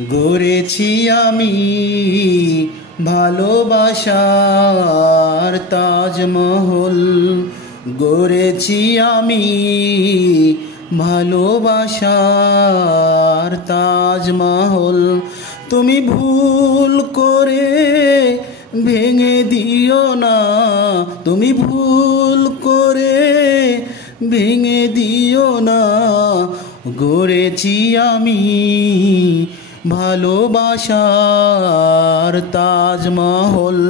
গড়েছি আমি ভালোবাসার তাজমহল, গড়েছি আমি ভালোবাসার তাজমহল। তুমি ভুল করে ভেঙে দিও না, তুমি ভুল করে ভেঙে দিও না। গড়েছি আমি ভালোবাসার তাজমহল,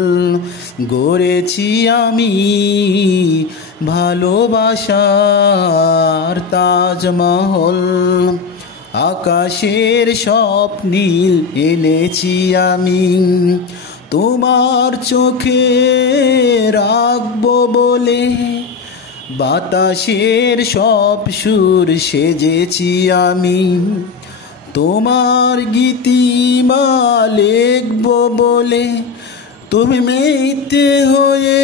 গড়েছি আমি ভালোবাসার তাজমহল। আকাশের সব নীল এনেছি আমি তোমার চোখে রাখবো বলে, বাতাসের সব সুর সেজেছি আমি তোমার গীতিমা লিখবো বলে। তুমি মিথ্যে হয়ে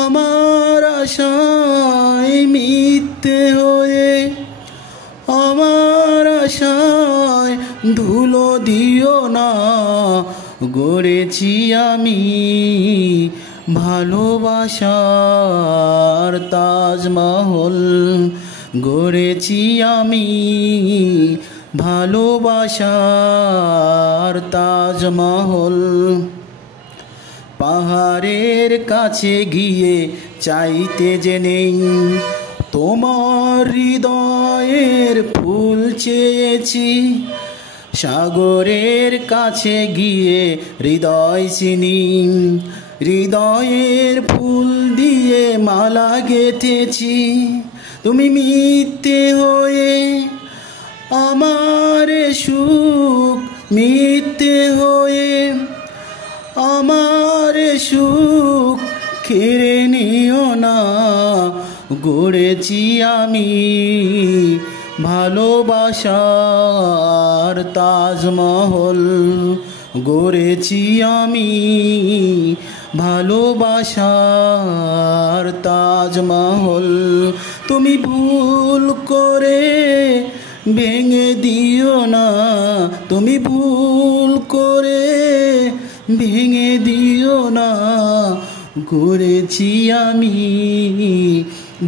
আমার আশায়, মিথ্যে হয়ে আমার আশায় ধুলো দিও না। গড়েছি আমি ভালোবাসার তাজমহল, গড়েছি আমি ভালোবাসার তাজমহল। পাহাড়ের কাছে গিয়ে চাইতে যে নেই তোমার হৃদয়ের ফুল চেয়েছি, সাগরের কাছে গিয়ে হৃদয় চিনি, হৃদয়ের ফুল দিয়ে মালা গেঁথেছি। তুমি মিথ্যে হয়ে আমার সুখ, মিথ্যে হয়ে আমার সুখ কেড়ে নিও না। গড়েছি আমি ভালোবাসার তাজমহল, গড়েছি আমি ভালোবাসার তাজমহল। তুমি ভুল করে ভেঙে দিও না, তুমি ভুল করে ভেঙে দিও না। গড়েছি আমি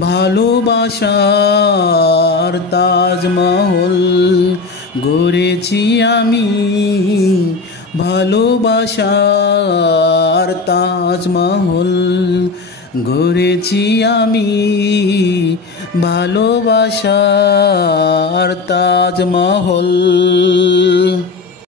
ভালোবাসার তাজমহল, গড়েছি আমি ভালোবাসার তাজমহল, গড়েছি আমি ভালোবাসার তাজমহল।